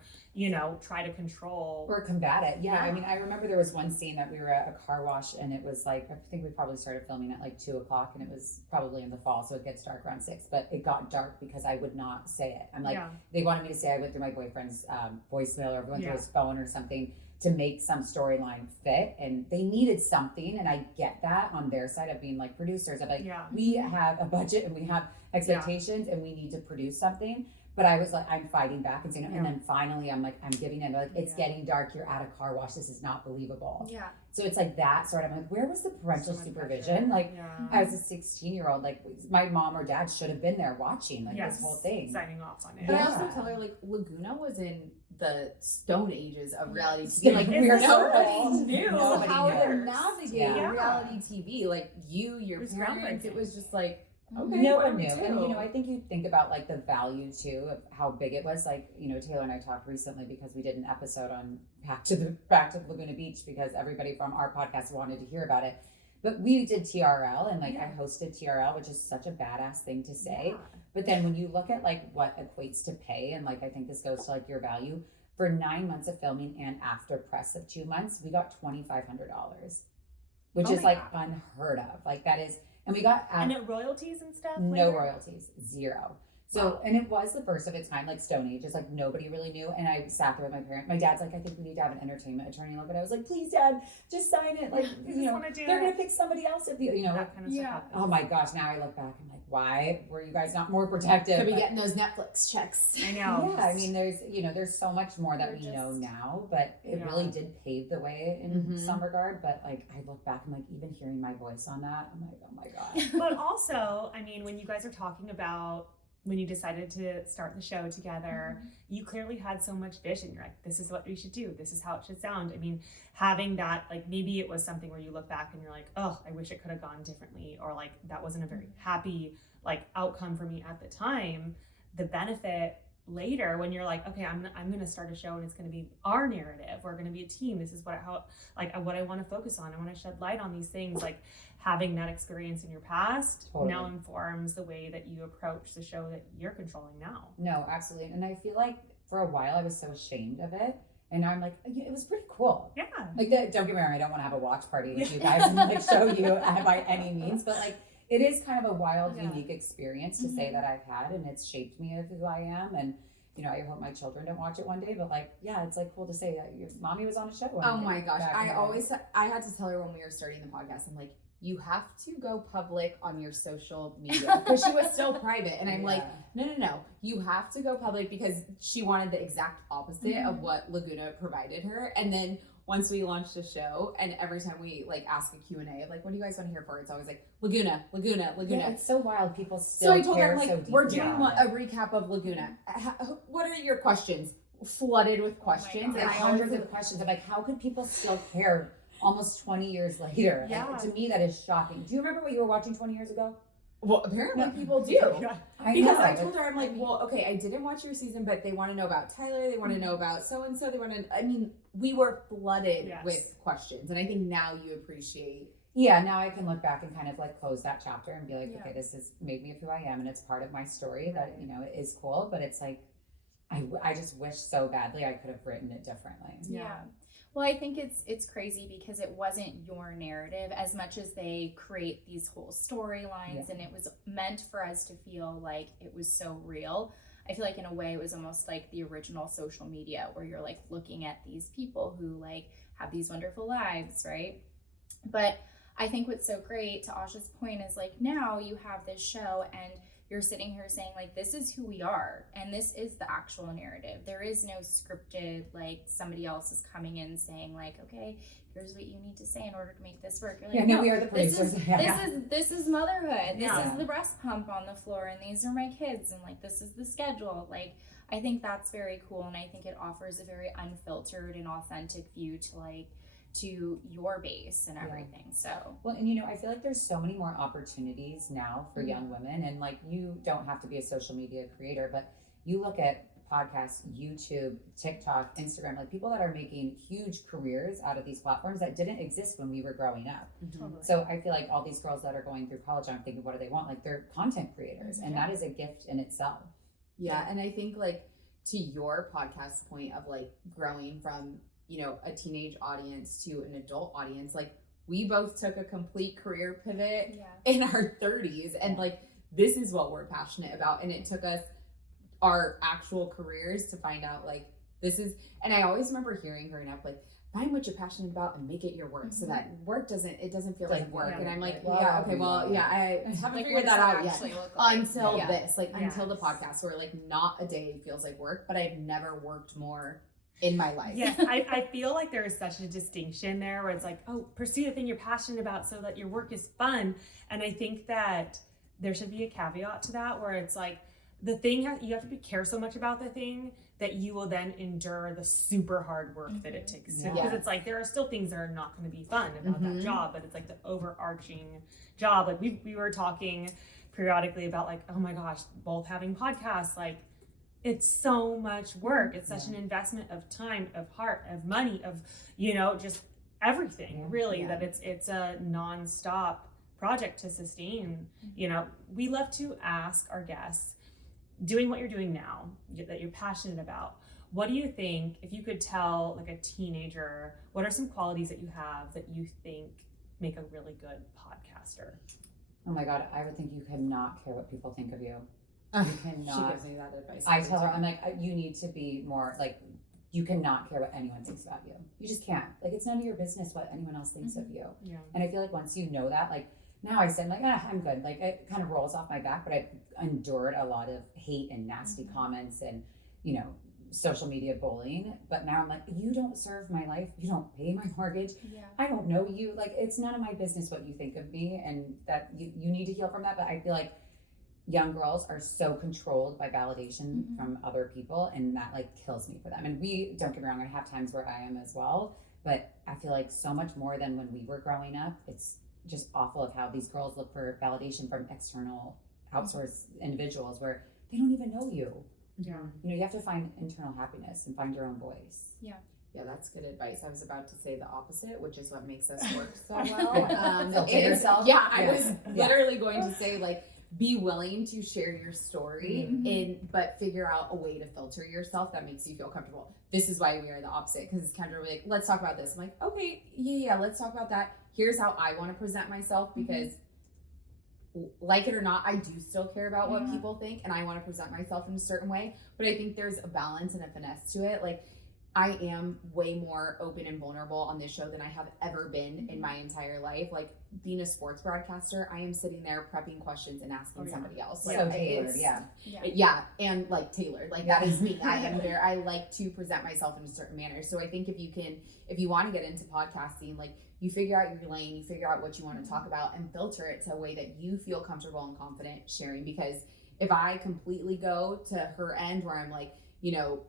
try to control or combat it. I mean, I remember there was one scene that we were at a car wash, and it was like, I think we probably started filming at like 2:00, and it was probably in the fall, so it gets dark around 6, but it got dark because I would not say it. I'm like, they wanted me to say I went through my boyfriend's voicemail or went through his phone or something to make some storyline fit, and they needed something. And I get that on their side of being like producers of like, we have a budget and we have expectations and we need to produce something. But I was like, I'm fighting back and saying no. And then finally I'm like, I'm giving in. They're like, it's getting dark, you're at a car wash, this is not believable. So it's like that sort of, I'm like, where was the parental supervision? Like I was a 16-year-old, like my mom or dad should have been there watching like this whole thing, signing off on it. But I also tell her, like, Laguna was in the stone ages of reality TV. Like nobody knew how to navigate reality TV. Like your parents, it was just like, okay, no one knew. And I think you think about like the value too of how big it was. Like, Taylor and I talked recently because we did an episode on back to Laguna Beach because everybody from our podcast wanted to hear about it. But we did TRL, and like I hosted TRL, which is such a badass thing to say. But then when you look at like what equates to pay, and like I think this goes to like your value, for 9 months of filming and after press of 2 months, we got $2,500, which is like unheard of. Like that is, and we got and royalties and stuff. No royalties, 0. So, and it was the first of its kind, like Stone Age. It's like nobody really knew. And I sat there with my parents. My dad's like, I think we need to have an entertainment attorney look at it. I was like, please, Dad, just sign it. Like, you know, they're going to pick somebody else if you know. That kind of stuff happens. Oh my gosh, now I look back, I'm like, why were you guys not more protective? Could be getting those Netflix checks. I know. Yeah, I mean, there's so much more that we know now, but it really did pave the way in some regard. But like, I look back, I'm like, even hearing my voice on that, I'm like, oh my God. But also, I mean, when you guys are talking about when you decided to start the show together, you clearly had so much vision. You're like, this is what we should do. This is how it should sound. I mean, having that, like, maybe it was something where you look back and you're like, oh, I wish it could have gone differently. Or like, that wasn't a very happy, like, outcome for me at the time. The benefit later when you're like, okay, I'm going to start a show and it's going to be our narrative. We're going to be a team. This is what I want to focus on. I want to shed light on these things. Like, having that experience in your past now informs the way that you approach the show that you're controlling now. No, absolutely. And I feel like for a while I was so ashamed of it. And now I'm like, it was pretty cool. Yeah. Like, don't get me wrong, I don't want to have a watch party with you guys and like show you by any means. But like, it is kind of a wild, unique experience to say that I've had, and it's shaped me of who I am. And you know, I hope my children don't watch it one day, but like, yeah, it's like cool to say that your mommy was on a show. Oh my gosh. I had to tell her when we were starting the podcast, I'm like, you have to go public on your social media, because she was still private. And I'm like, no, you have to go public, because she wanted the exact opposite of what Laguna provided her. And then once we launched the show, and every time we like ask a Q&A of like, what do you guys want to hear for? It's always like Laguna. Yeah, it's so wild. People still So I told care them, like, so deeply. we're doing a recap of Laguna. What are your questions? Flooded with questions. And hundreds of questions. I'm like, how could people still care almost 20 years later? Yeah. Like, to me, that is shocking. Do you remember what you were watching 20 years ago? Well, apparently people do. Because I told her, I'm like, well, okay, I didn't watch your season, but they want to know about Tyler. They want to know about so-and-so. They want to, I mean, we were flooded with questions. And I think now you appreciate. Yeah, now I can look back and kind of like close that chapter and be like, okay, this has made me of who I am. And it's part of my story that, you know, it is cool. But it's like, I just wish so badly I could have written it differently. Yeah. Well, I think it's crazy because it wasn't your narrative as much as they create these whole storylines, and it was meant for us to feel like it was so real. I feel like in a way it was almost like the original social media, where you're like looking at these people who like have these wonderful lives, right? But I think what's so great, to Asha's point, is like now you have this show and you're sitting here saying like, this is who we are, and this is the actual narrative. There is no scripted, like somebody else is coming in saying like, okay, here's what you need to say in order to make this work. You're like, no, we are the producers. This is motherhood. This is the breast pump on the floor, and these are my kids, and like this is the schedule. Like, I think that's very cool, and I think it offers a very unfiltered and authentic view to your base and everything. So well, and you know, I feel like there's so many more opportunities now for young women, and like, you don't have to be a social media creator, but you look at podcasts, YouTube, TikTok, Instagram, like people that are making huge careers out of these platforms that didn't exist when we were growing up. Totally. So I feel like all these girls that are going through college, I'm thinking, what do they want? Like, they're content creators, and that is a gift in itself. Yeah, and I think like to your podcast point of like growing from, you know, a teenage audience to an adult audience, like we both took a complete career pivot in our 30s, and like this is what we're passionate about, and it took us our actual careers to find out like this is. And I always remember hearing growing up like, find what you're passionate about and make it your work, so that work doesn't feel like work. And I'm like, I haven't like, figured that out yet until like? this, like until the podcast, where like not a day feels like work, but I've never worked more in my life. Yes, I feel like there is such a distinction there where it's like, oh, pursue the thing you're passionate about so that your work is fun. And I think that there should be a caveat to that, where it's like the thing you have to care so much about the thing that you will then endure the super hard work that it takes. Because it's like there are still things that are not going to be fun about that job, but it's like the overarching job. Like we were talking periodically about like, oh my gosh, both having podcasts, like it's so much work. It's such an investment of time, of heart, of money, of, you know, just everything really, that it's a nonstop project to sustain. You know, we love to ask our guests, doing what you're doing now, that you're passionate about, what do you think, if you could tell like a teenager, what are some qualities that you have that you think make a really good podcaster? Oh my God, I would think you could not care what people think of you. You She cannot. gives me that advice. I tell her, I'm like, you need to be more like, you cannot care what anyone thinks about you. You just can't. Like, it's none of your business what anyone else thinks of you. Yeah. And I feel like once you know that, like, now I said, like, I'm good. Like, it kind of rolls off my back, but I've endured a lot of hate and nasty comments and, you know, social media bullying. But now I'm like, you don't serve my life. You don't pay my mortgage. Yeah. I don't know you. Like, it's none of my business what you think of me, and that you need to heal from that. But I feel like young girls are so controlled by validation from other people, and that like kills me for them. And we, don't get me wrong, I have times where I am as well, but I feel like so much more than when we were growing up. It's just awful of how these girls look for validation from external outsourced individuals where they don't even know you. Yeah. You know, you have to find internal happiness and find your own voice. Yeah. Yeah, that's good advice. I was about to say the opposite, which is what makes us work so well. Filter and- yourself. Yeah, I Yeah. was literally going to say, like, be willing to share your story, but figure out a way to filter yourself that makes you feel comfortable. This is why we are the opposite, because Kyndra will be like, let's talk about this. I'm like, okay, yeah, let's talk about that. Here's how I want to present myself, because like it or not, I do still care about what people think, and I want to present myself in a certain way. But I think there's a balance and a finesse to it. Like, I am way more open and vulnerable on this show than I have ever been in my entire life. Like, being a sports broadcaster, I am sitting there prepping questions and asking somebody else. Like, So tailored, it's- yeah. yeah, and like tailored, like that is me. I like to present myself in a certain manner. So I think if you want to get into podcasting, like, you figure out your lane, you figure out what you want to talk about, and filter it to a way that you feel comfortable and confident sharing. Because if I completely go to her end where I'm like, you know,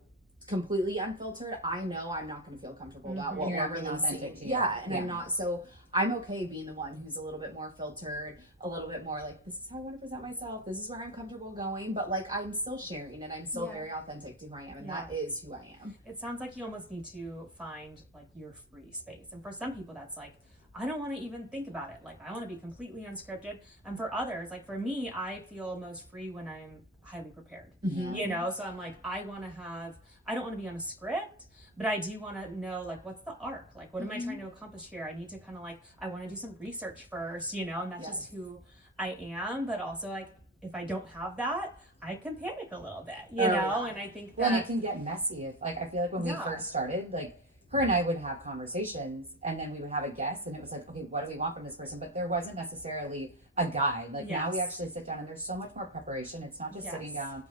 completely unfiltered, I know I'm not going to feel comfortable about what You're we're not being releasing. authentic to you. Yeah, and Yeah. I'm not. So I'm okay being the one who's a little bit more filtered, a little bit more like, this is how I want to present myself. This is where I'm comfortable going. But like, I'm still sharing, and I'm still very authentic to who I am, and that is who I am. It sounds like you almost need to find like your free space. And for some people, that's like, I don't want to even think about it. Like, I want to be completely unscripted. And for others, like for me, I feel most free when I'm highly prepared, you know? So I'm like, I don't want to be on a script, but I do want to know, like, what's the arc? Like, what am I trying to accomplish here? I need to kind of like, I want to do some research first, you know, and that's just who I am. But also, like, if I don't have that, I can panic a little bit, you know? And I think that. Well, and it can get messy. If, like, I feel like when we first started, like, her and I would have conversations, and then we would have a guest, and it was like, okay, what do we want from this person? But there wasn't necessarily a guide. Like, now we actually sit down, and there's so much more preparation. It's not just sitting down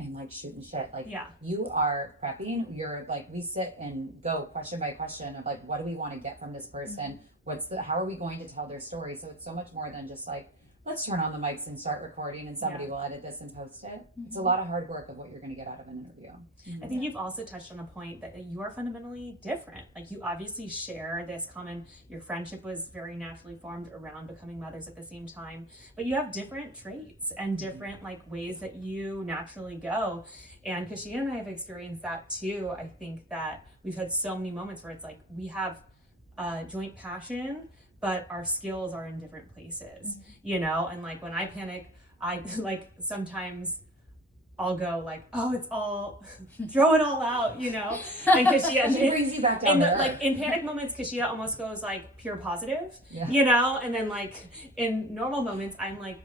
and like shooting shit. Like, you are prepping. You're like, we sit and go question by question of like, what do we want to get from this person? How are we going to tell their story? So it's so much more than just like, let's turn on the mics and start recording, and somebody will edit this and post it. It's a lot of hard work of what you're going to get out of an interview. I think you've also touched on a point that you are fundamentally different. Like, you obviously share this common, your friendship was very naturally formed around becoming mothers at the same time, but you have different traits and different like ways that you naturally go. And Kashia and I have experienced that too. I think that we've had so many moments where it's like, we have joint passion, but our skills are in different places, you know? And like, when I panic, I like, sometimes I'll go like, oh, it's all, throw it all out, you know? And Kashia, She brings you back down like in panic moments, Kashia almost goes like pure positive, Yeah. you know? And then like in normal moments, I'm like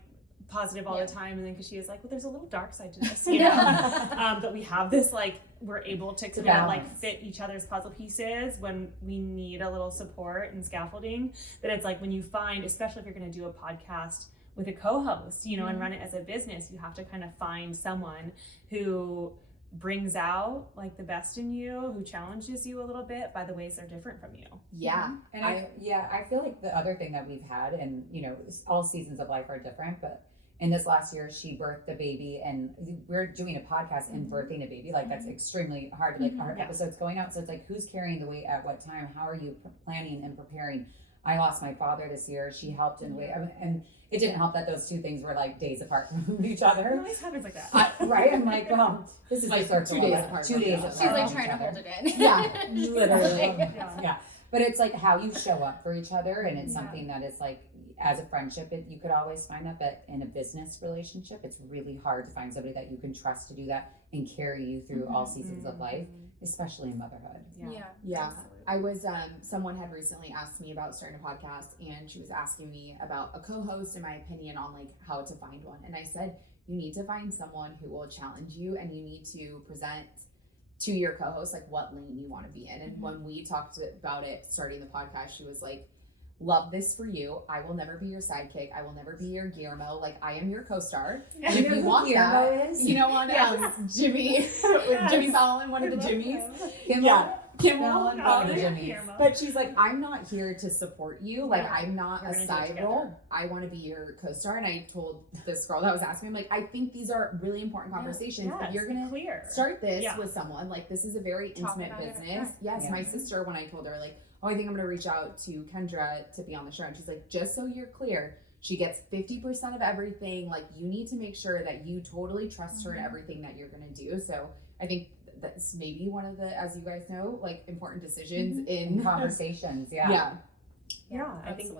positive all the time. And then Kashia's like, well, there's a little dark side to this, you know? But we have this, like, we're able to kind of like fit each other's puzzle pieces when we need a little support and scaffolding. But it's like, when you find, especially if you're going to do a podcast with a co-host, you know, and run it as a business, you have to kind of find someone who brings out like the best in you, who challenges you a little bit by the ways they're different from you. Yeah. And I feel like the other thing that we've had, and you know, all seasons of life are different, but in this last year, she birthed a baby, and we're doing a podcast and birthing a baby. Like, that's extremely hard. Like, our episodes going out. So it's like, who's carrying the weight at what time? How are you planning and preparing? I lost my father this year. She helped in way, and it didn't help that those two things were like days apart from each other. It always happens like that. Right? I'm like, this is Like the circle. 2 days apart. 2 days apart. She's like from trying each to other. hold it in. Yeah, literally. Yeah. Yeah. But it's like how you show up for each other, and it's something that is like, as a friendship, you could always find that, but in a business relationship, it's really hard to find somebody that you can trust to do that and carry you through all seasons of life, especially in motherhood. Yeah. I was, someone had recently asked me about starting a podcast, and she was asking me about a co-host and my opinion on like how to find one. And I said, you need to find someone who will challenge you, and you need to present to your co-host like what lane you want to be in. And when we talked about it starting the podcast, she was like, love this for you. I will never be your sidekick. I will never be your Guillermo. Like, I am your co-star. And if you want that, you know, on Jimmy, Jimmy Fallon, one of the Jimmys. Kim Fallon, one of the Jimmys. But she's like, I'm not here to support you. Like, I'm not a side role. I want to be your co-star. And I told this girl that was asking me, I'm like, I think these are really important conversations. If you're going to start this with someone, like, this is a very intimate business. My sister, when I told her, like, oh, I think I'm going to reach out to Kyndra to be on the show. And she's like, just so you're clear, she gets 50% of everything. Like, you need to make sure that you totally trust her in everything that you're going to do. So I think that's maybe one of the, as you guys know, like, important decisions in conversations. I think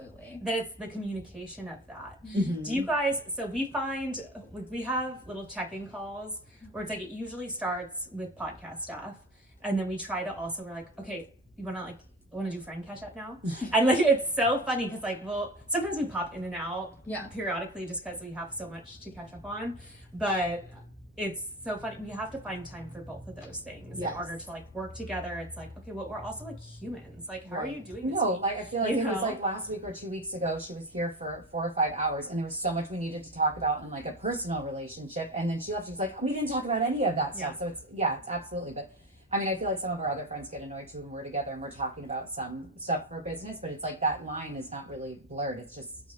that it's the communication of that. Do you guys, so we find, like, we have little check-in calls where it's like, it usually starts with podcast stuff. And then we try to also, we're like, okay, you want to do friend catch up now? And like, it's so funny because like, well, sometimes we pop in and out periodically just because we have so much to catch up on, but it's so funny. We have to find time for both of those things in order to like work together. It's like, okay, well, we're also like humans. Like, how are you doing this week? Like, I feel like it was like last week or 2 weeks ago, she was here for 4 or 5 hours and there was so much we needed to talk about in like a personal relationship. And then she left, she was like, we didn't talk about any of that stuff. So it's absolutely. But I mean, I feel like some of our other friends get annoyed too when we're together and we're talking about some stuff for business, but it's like that line is not really blurred. It's just,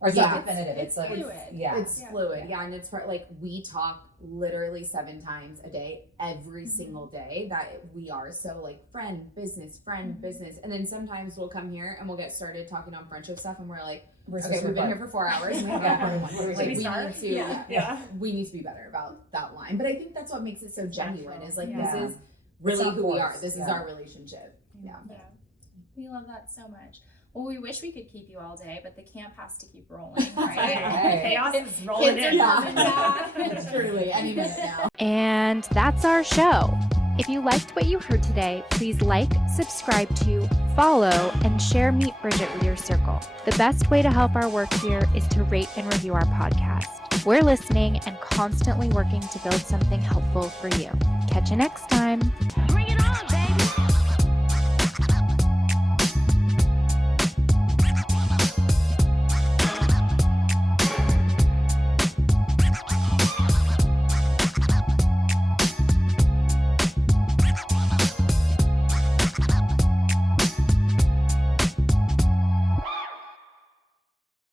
or it's not definitive. It's like, fluid. It's fluid. Yeah. And it's like, we talk literally 7 times a day, every single day that we are. So like friend, business. And then sometimes we'll come here and we'll get started talking on friendship stuff. And we're like, okay, we've been here for 4 hours. And we need to be better about that line. But I think that's what makes it so genuine is like, this is really who we are. This is our relationship. Yeah. We love that so much. Well, we wish we could keep you all day, but the camp has to keep rolling, right? Chaos is rolling in. Truly, any minute now. And that's our show. If you liked what you heard today, please like, subscribe to, follow, and share Meet Bridget with your circle. The best way to help our work here is to rate and review our podcast. We're listening and constantly working to build something helpful for you. Catch you next time. Bring it on, baby.